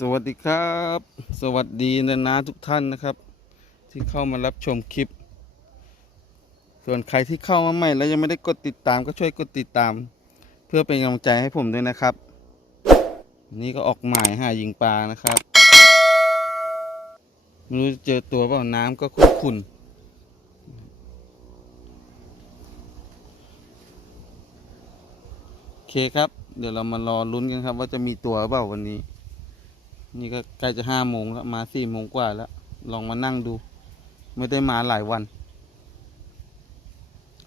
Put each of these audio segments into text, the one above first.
สวัสดีครับ สวัสดีนานาทุกท่านนะครับ ที่เข้ามารับชมคลิป ส่วนใครที่เข้ามาใหม่แล้วยังไม่ได้กดติดตามก็ช่วยกดติดตาม เพื่อเป็นกำลังใจให้ผมด้วยนะครับ นี่ก็ออกหมายหายิงปลานะครับไม่รู้จะเจอตัวเปล่าน้ำก็ขุ่นๆโอเคครับ เดี๋ยวเรามารอลุ้นกันครับ ว่าจะมีตัวเปล่าวันนี้ นี่ก็ใกล้จะห้าโมงแล้วมาสี่โมงกว่าแล้ว ลองมานั่งดู ไม่ได้มาหลายวัน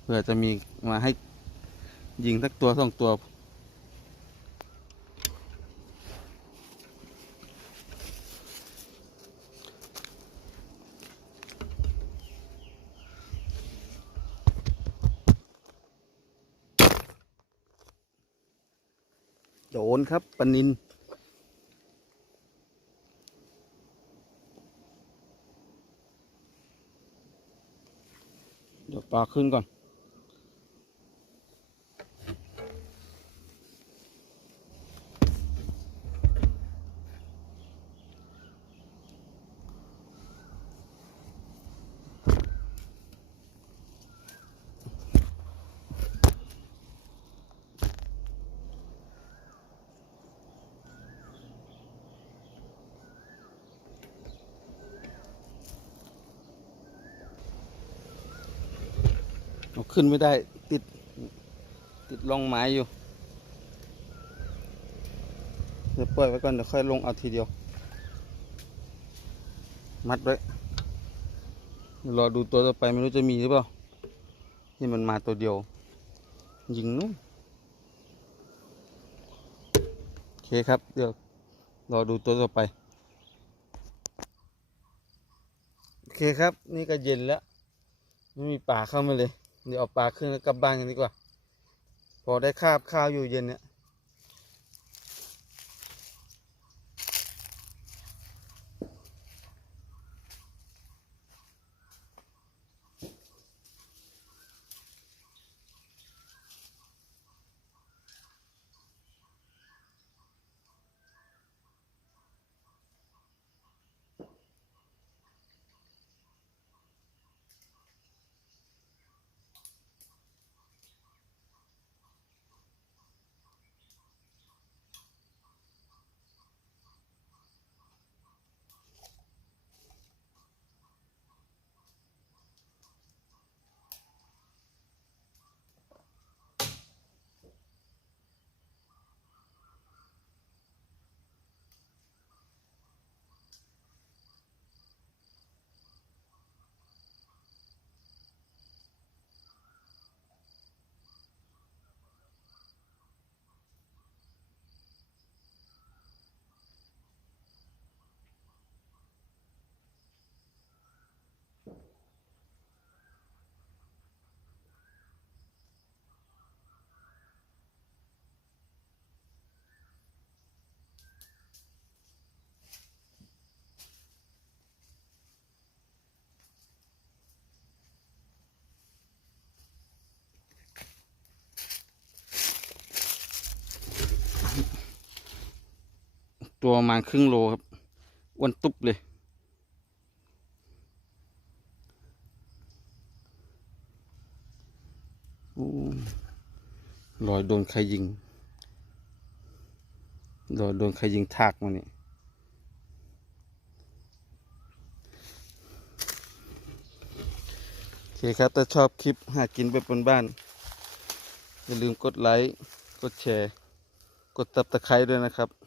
เผื่อจะมีมาให้ยิงสักตัวสองตัว โดนครับปนิน เดี๋ยวปลาขึ้นก่อน ขึ้นไม่ได้ติด ติดร่องไม้อยู่ เดี๋ยวปล่อยไว้ก่อนเดี๋ยวค่อยลงเอาทีเดียว มัดไว้รอดูตัวต่อไปไม่รู้จะมีหรือเปล่าที่มันมาตัวเดียว ยิงนู้นโอเคครับเดี๋ยวรอดูตัวต่อไป โอเคครับ นี่ก็เย็นแล้ว ไม่มีปลาเข้ามาเลย เดี๋ยวเอาปลาขึ้นแล้วกลับบ้านกันดีกว่า พอได้คาบข้าวอยู่เย็นเนี่ย ตัวประมาณครึ่งโลครับอ้วนตุ๊บเลยโอ้รอยโดนใครยิงรอยโดนใครยิงทากมาเนี่ยโอเคครับ ถ้าชอบคลิปหากินแบบบ้านๆอย่าลืมกดไลค์ กดแชร์ กดตับตะไคร้ด้วยนะครับ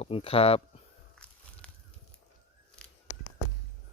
ขอบคุณครับ